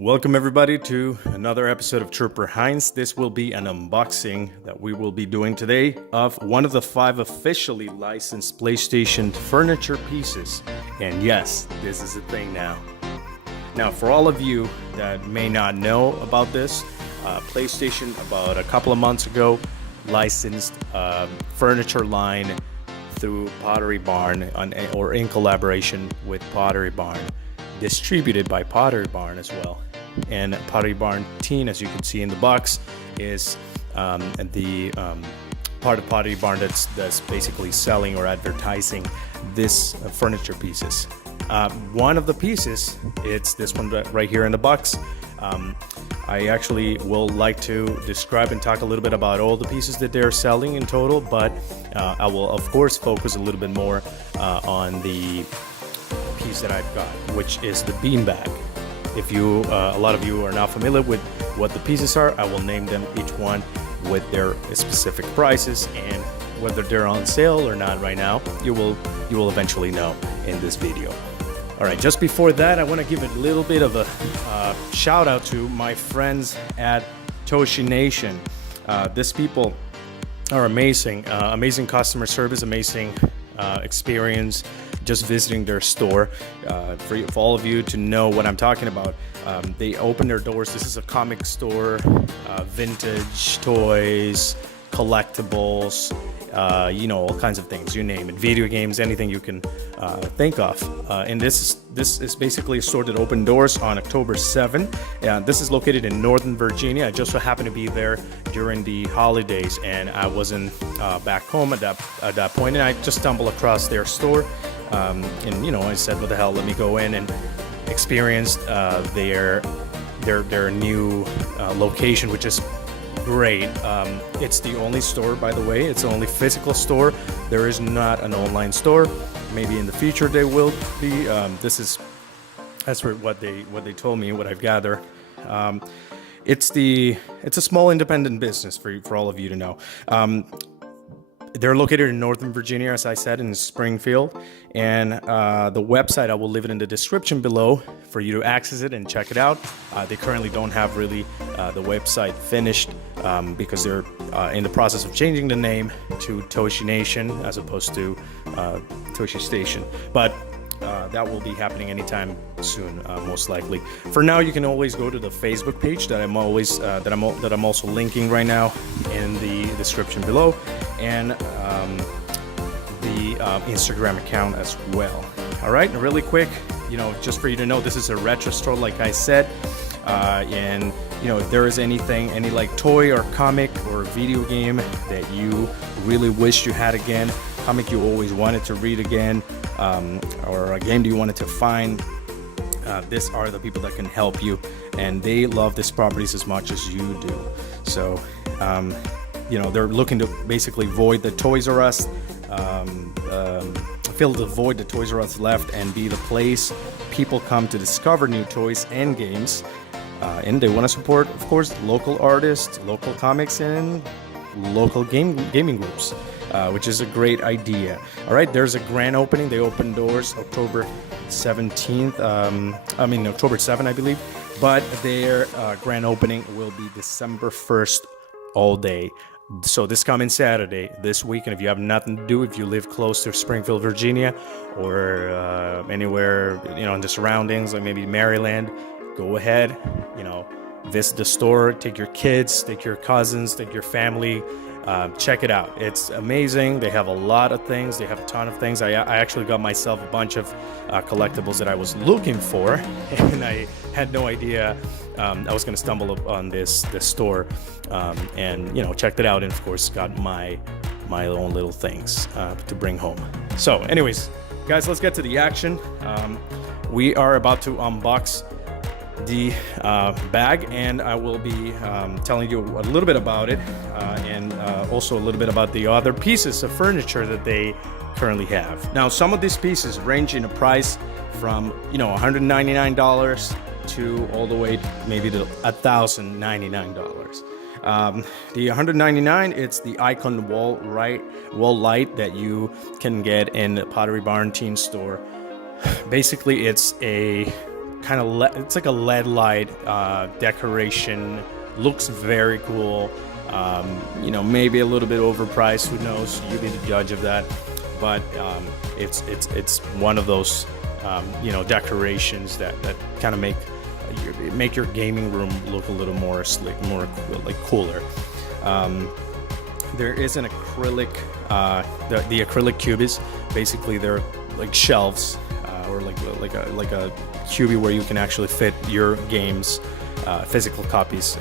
Welcome everybody to another episode of Trooper Heinz. This will be an unboxing that we will be doing today of one of the 5 officially licensed PlayStation furniture pieces. And yes, this is a thing now. Now, for all of you that may not know about this, PlayStation about a couple of months ago licensed furniture line through Pottery Barn or in collaboration with Pottery Barn, distributed by Pottery Barn as well. And Pottery Barn Teen, as you can see in the box, is the part of Pottery Barn that's basically selling or advertising this furniture pieces. One of the pieces, it's this one right here in the box. I actually will like to describe and talk a little bit about all the pieces that they're selling in total, but I will of course focus a little bit more on the piece that I've got, which is the beanbag. If you, a lot of you are not familiar with what the pieces are, I will name them each one with their specific prices, and whether they're on sale or not right now, you will eventually know in this video. All right, just before that, I want to give a little bit of a shout out to my friends at Tosche Nation. These people are amazing, amazing customer service, amazing experience just visiting their store. For all of you to know what I'm talking about, they open their doors. This is a comic store, vintage toys, collectibles, all kinds of things, you name it, video games, anything you can think of. And this is basically a store that opened doors on October 7th. This is located in Northern Virginia. I just so happened to be there during the holidays, and I wasn't back home at that point, and I just stumbled across their store. And I said, what the hell, let me go in and experience their new location, which is great. It's the only store, by the way. It's the only physical store. There is not an online store. Maybe in the future they will be. That's what they told me, what I've gathered. It's a small independent business for all of you to know. They're located in Northern Virginia, as I said, in Springfield, and the website, I will leave it in the description below for you to access it and check it out. They currently don't have really the website finished because they're in the process of changing the name to Tosche Nation as opposed to Tosche Station, but that will be happening anytime soon, most likely. For now, you can always go to the Facebook page that I'm also linking right now in the description below, and the Instagram account as well. All right, really quick, just for you to know, this is a retro store, like I said, and if there is any like toy or comic or video game that you really wish you had again, comic you always wanted to read again, or a game that you wanted to find, these are the people that can help you, and they love these properties as much as you do. So they're looking to basically void the Toys R Us, fill the void that Toys R Us left, and be the place people come to discover new toys and games. And they want to support, of course, local artists, local comics, and local gaming groups, which is a great idea. All right, there's a grand opening. They open doors October 17th. October 7th, I believe. But their grand opening will be December 1st all day. So this coming Saturday, this weekend, if you have nothing to do, if you live close to Springfield, Virginia, or anywhere, in the surroundings, like maybe Maryland, go ahead, visit the store, take your kids, take your cousins, take your family, check it out. It's amazing. They have a lot of things. They have a ton of things. I actually got myself a bunch of collectibles that I was looking for, and I had no idea I was going to stumble upon this store, and checked it out, and of course got my own little things to bring home. So anyways, guys, let's get to the action. We are about to unbox the bag, and I will be telling you a little bit about it, and also a little bit about the other pieces of furniture that they currently have. Now, some of these pieces range in a price from $199 to all the way maybe to $1,099. The $199, it's the Icon wall light that you can get in the Pottery Barn Teen store. Basically, it's a kind of it's like a LED light decoration. Looks very cool. Maybe a little bit overpriced. Who knows? You be the judge of that. But it's one of those decorations that kind of make your gaming room look a little more slick, more like cooler. There is an acrylic. The acrylic cubes, basically they're like shelves, or like a cubie where you can actually fit your games, physical copies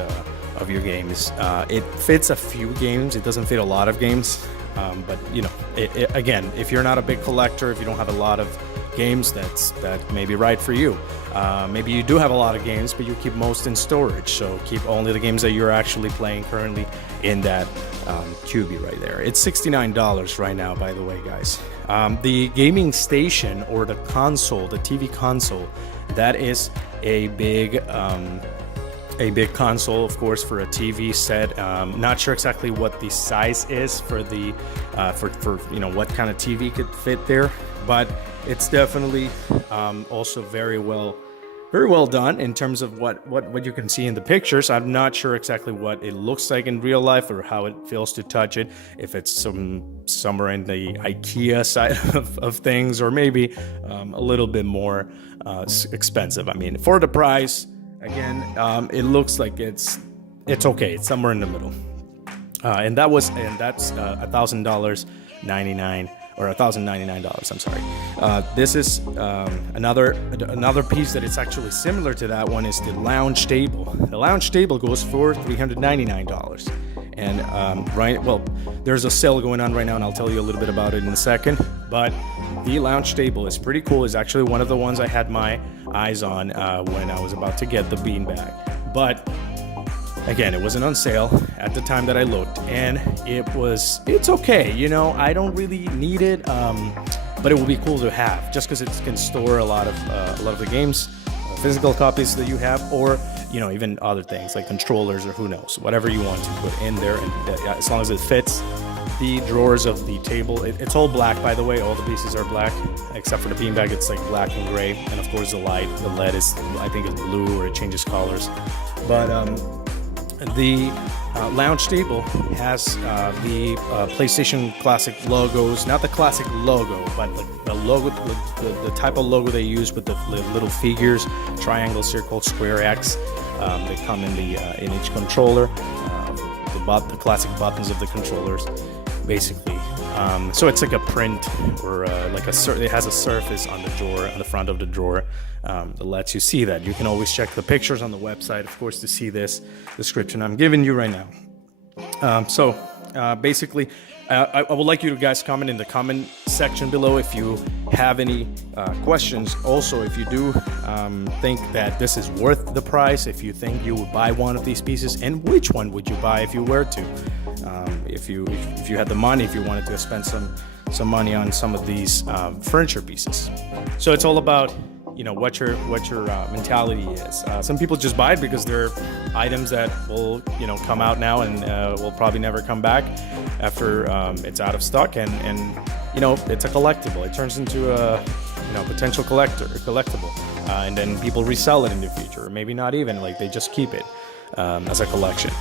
of your games. It fits a few games. It doesn't fit a lot of games. But again, if you're not a big collector, if you don't have a lot of games, that may be right for you. Maybe you do have a lot of games, but you keep most in storage. So keep only the games that you're actually playing currently in that cubie right there. It's $69 right now, by the way, guys. The gaming station, or the console, the TV console, that is a big console, of course, for a TV set. Not sure exactly what the size is for the for what kind of TV could fit there, but it's definitely also very well done in terms of what you can see in the pictures. I'm not sure exactly what it looks like in real life or how it feels to touch it, if it's somewhere in the IKEA side of things, or maybe a little bit more expensive. I mean, for the price, again, it looks like it's okay. It's somewhere in the middle, and that's $1,000.99 or $1,099. I'm sorry. This is another piece that is actually similar to that one is the lounge table. The lounge table goes for $399, and there's a sale going on right now, and I'll tell you a little bit about it in a second. But the lounge table is pretty cool. It's actually one of the ones I had my eyes on when I was about to get the beanbag. But again, it wasn't on sale at the time that I looked, and it's okay. I don't really need it, but it will be cool to have, just because it can store a lot of the games, physical copies that you have, or even other things like controllers, or who knows, whatever you want to put in there, and as long as it fits. The drawers of the table, it's all black, by the way. All the pieces are black except for the beanbag. It's like black and gray, and of course the LED is, I think, is blue, or it changes colors. But the lounge table has the PlayStation Classic logos, not the classic logo, but the logo, the type of logo they use with the little figures, triangle, circle, square, X. They come in each controller, the classic buttons of the controllers, basically. So it's like a print, or it has a surface on the drawer, on the front of the drawer, that lets you see that. You can always check the pictures on the website, of course, to see this description I'm giving you right now. Basically, I would like you guys comment in the comment section below if you have any questions. Also, if you do think that this is worth the price, if you think you would buy one of these pieces, and which one would you buy if you were to? If you had the money, if you wanted to spend some money on some of these furniture pieces. So it's all about what your mentality is. Some people just buy it because they're items that will come out now and will probably never come back after it's out of stock, and it's a collectible. It turns into a potential collectible, and then people resell it in the future, or maybe not even, like they just keep it as a collection.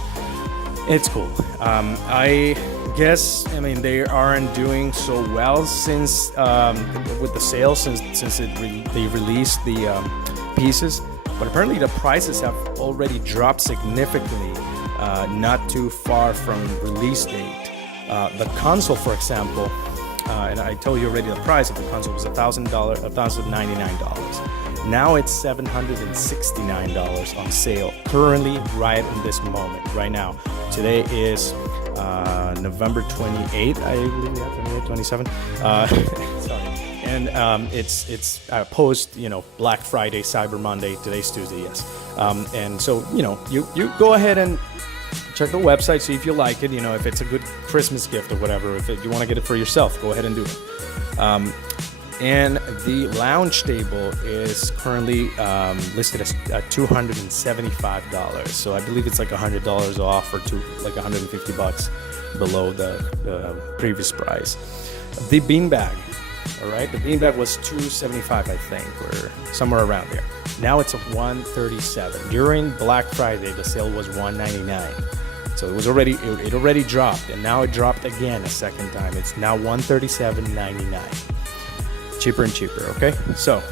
It's cool. I guess, they aren't doing so well since with the sale, since they released the pieces, but apparently the prices have already dropped significantly, not too far from release date. The console, for example, and I told you already the price of the console was $1,099. Now it's $769 on sale, currently, right in this moment, right now. Today is November 28th, I believe, 27th. Sorry. And it's post, Black Friday, Cyber Monday. Today's Tuesday, yes. And so, you go ahead and check the website, see if you like it. If it's a good Christmas gift or whatever. If you want to get it for yourself, go ahead and do it. And the lounge table is currently listed as $275. So I believe it's like $100 off, or like $150 below the previous price. The beanbag. All right, the beanbag was $275, I think, or somewhere around there. Now it's $137. During Black Friday, the sale was $199. So it already dropped, and now it dropped again a second time. It's now $137.99. Cheaper and cheaper, okay? So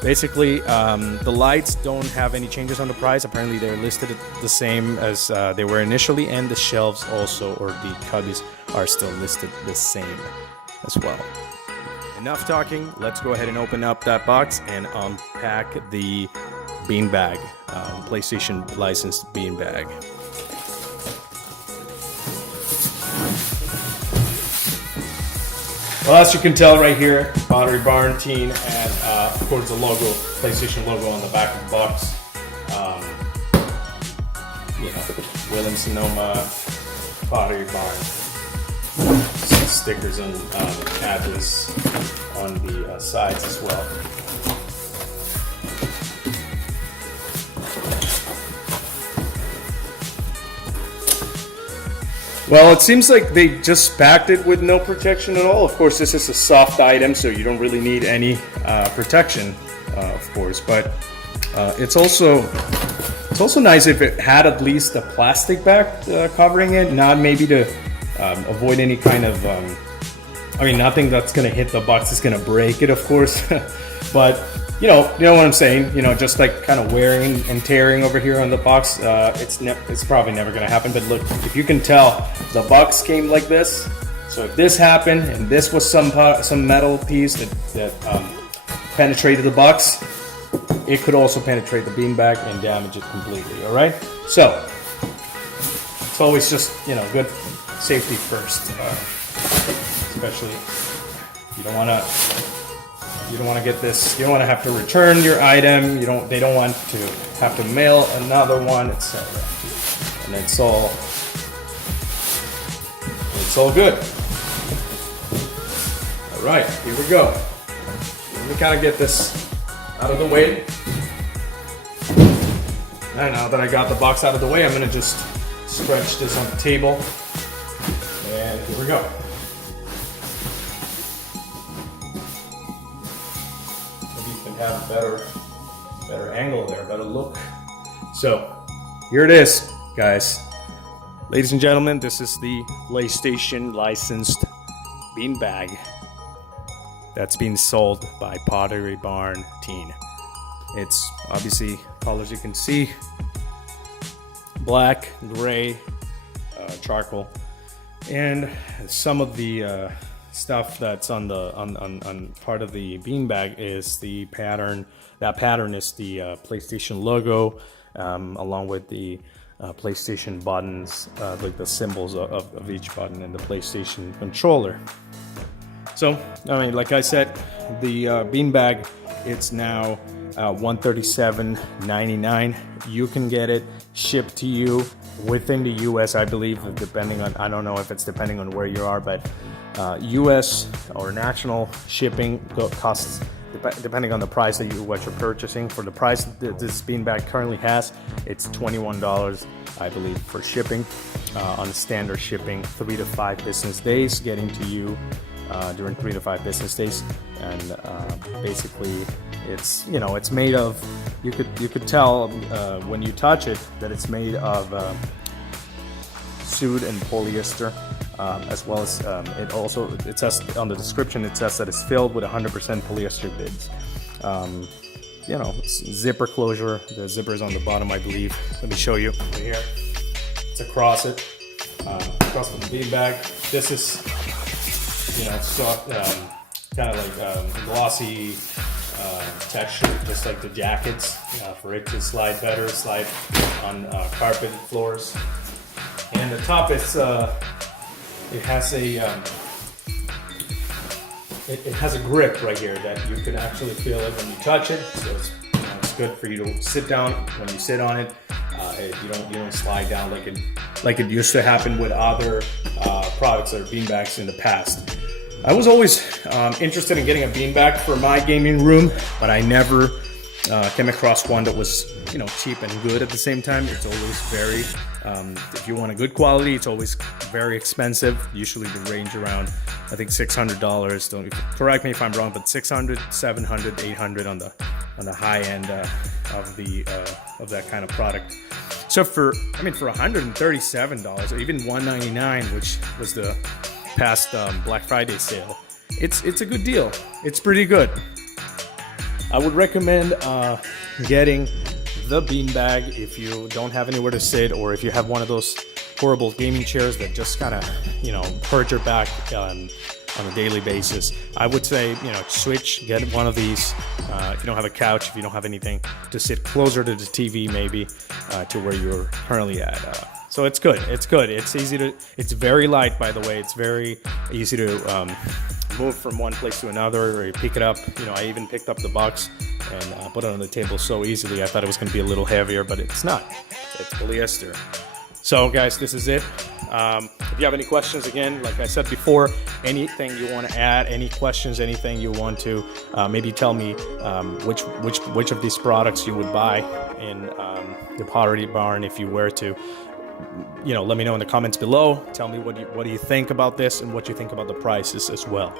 basically, the lights don't have any changes on the price. Apparently, they're listed the same as they were initially, and the shelves also, or the cubbies, are still listed the same as well. Enough talking. Let's go ahead and open up that box and unpack the beanbag, PlayStation licensed beanbag. Well, as you can tell right here, Pottery Barn Teen, and of course the logo, PlayStation logo on the back of the box. Williams-Sonoma Pottery Barn. Some stickers and address on the sides as well. Well, it seems like they just packed it with no protection at all. Of course, this is a soft item, so you don't really need any protection, of course. But it's also nice if it had at least a plastic bag covering it, not maybe to avoid any kind of, nothing that's going to hit the box is going to break it, of course. But you know what I'm saying. Just like kind of wearing and tearing over here on the box. It's probably never going to happen. But look, if you can tell, the box came like this. So if this happened and this was some metal piece that penetrated the box, it could also penetrate the beanbag and damage it completely. All right. So it's always just good safety first, especially you don't want to get this. You don't want to have to return your item. They don't want to have to mail another one, etc. And it's all good. All right, here we go. Let me kind of get this out of the way. And now that I got the box out of the way, I'm gonna just stretch this on the table. And here we go. Have a better angle there, better look. So here it is, guys. Ladies and gentlemen, this is the PlayStation licensed beanbag that's being sold by Pottery Barn Teen. It's obviously colors you can see: black, gray, charcoal, and some of the stuff that's on part of the beanbag is the pattern. That pattern is the PlayStation logo, along with the PlayStation buttons, like the symbols of each button, and the PlayStation controller. So, like I said, the beanbag, it's now $137.99. You can get it shipped to you within the U.S., I believe, depending on, I don't know if it's depending on where you are, but U.S. or national shipping costs, depending on the price what you're purchasing. For the price that this beanbag currently has, it's $21, I believe, for shipping on standard shipping, 3 to 5 business days, getting to you during 3 to 5 business days. And basically, it's it's made of. You could tell when you touch it that it's made of suede and polyester. As well as it says on the description, it says that it's filled with 100% polyester bibs. Zipper closure. The zipper is on the bottom, I believe. Let me show you right here. It's across it, across the beanbag. This is, kind of like glossy texture, just like the jackets, for it to slide better, slide on carpet floors. And the top is. It has a grip right here that you can actually feel it when you touch it. So it's good for you to sit down. When you sit on it, you don't slide down like it used to happen with other products or beanbags in the past. I was always interested in getting a beanbag for my gaming room, but I never Came across one that was, you know, cheap and good at the same time. It's always very, if you want a good quality, it's always very expensive. Usually they range around, I think, $600. Don't correct me if I'm wrong, but 600, 700, 800 on the high end of that kind of product. So for $137 or even $199, which was the past Black Friday sale, it's a good deal. It's pretty good. I would recommend getting the beanbag if you don't have anywhere to sit, or if you have one of those horrible gaming chairs that just kind of, you know, hurt your back on a daily basis. I would say, you know, get one of these. If you don't have a couch, if you don't have anything to sit closer to the TV, maybe to where you're currently at. So it's good. It's good. It's easy to. It's very light, by the way. It's very easy to move from one place to another, or you pick it up. You know, I even picked up the box and put it on the table so easily. I thought it was going to be a little heavier, but it's not. It's polyester. So guys, this is it. If you have any questions, again, like I said before, anything you want to add, any questions, anything you want to maybe tell me which of these products you would buy in the Pottery Barn if you were to, you know, let me know in the comments below. Tell me what do you think about this and what you think about the prices as well.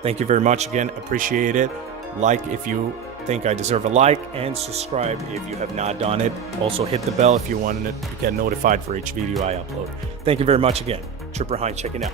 Thank you very much again. Appreciate it. Like if you think I deserve a like, and subscribe if you have not done it. Also hit the bell if you want to get notified for each video I upload. Thank you very much again. Trooper Hines checking out.